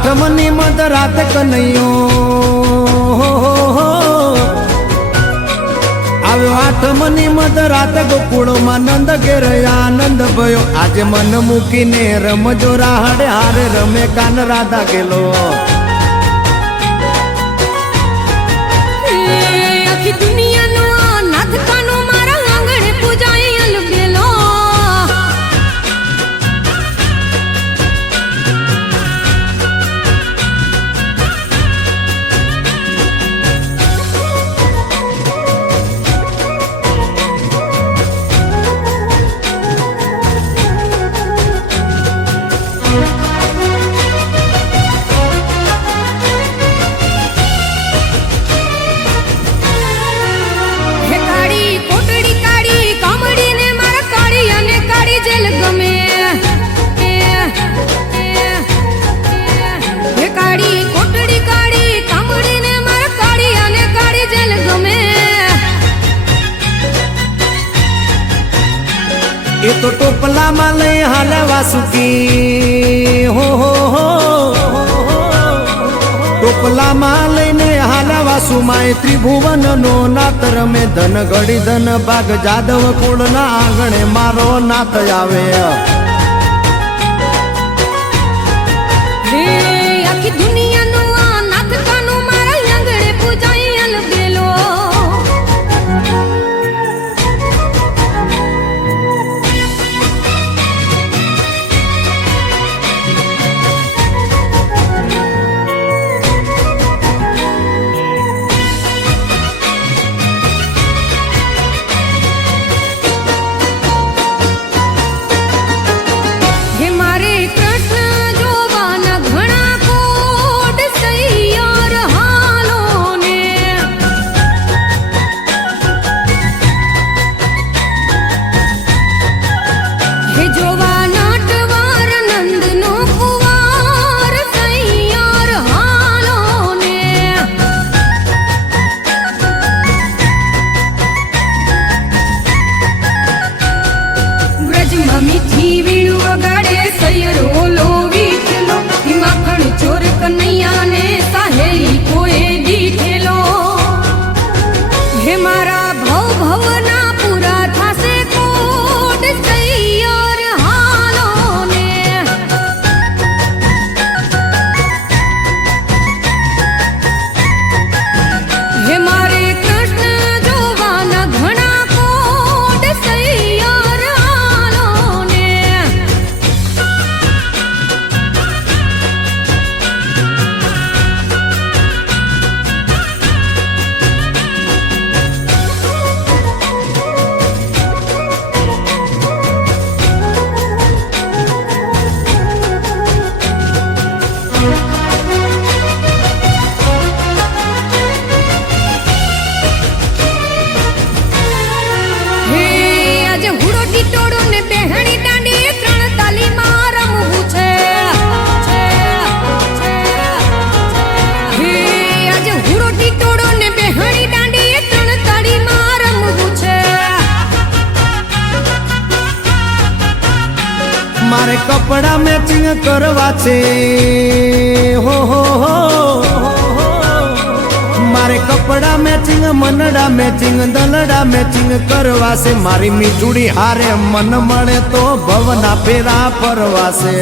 આઠમની મધ રાત કનૈયો આવ્યો આઠમની મધ રાત ગોકુળમાં નંદ ઘેર આનંદ ભયો આજે મન મૂકીને રમજો રાહડે હારે રમે કાન રાધા ગેલો આખી દુનિયાનો નાથ કાનો મારા આંગણે પૂજાય અલબેલો એ તો ટોપલામાં લઈ હાલે વાસુકી હો ટોપલામાં લઈને હાલે વાસુમાં ત્રિભુવન નો નાથ રમે ધન ઘડી ધન ભાગ જાદવ કુળના આંગણે મારો નાથ આવે આખી દુનિયાનો નાથ કાનો મારા આંગણે પૂજાય અલબેલો મીઠી વીણું વગાડે સૈયરો લોવી ખેલો માખણ ચોર કનૈયા ને સાહેલી કોએ દીઠેલો હે મારા ભવ ભવના પૂરા થાશે કોડ સૈયર હાલો ને હે મારે કૃષ્ણ જોવાના ઘણા કોડ સૈયર મારે કપડા મેચિંગ કરવા છે હો મારે કપડા મેચિંગ મનડા મેચિંગ દલડા મેચિંગ કરવા છે મારી મીઠુડી હારે મન મળે તો ભવના ફેરા ફરવા છે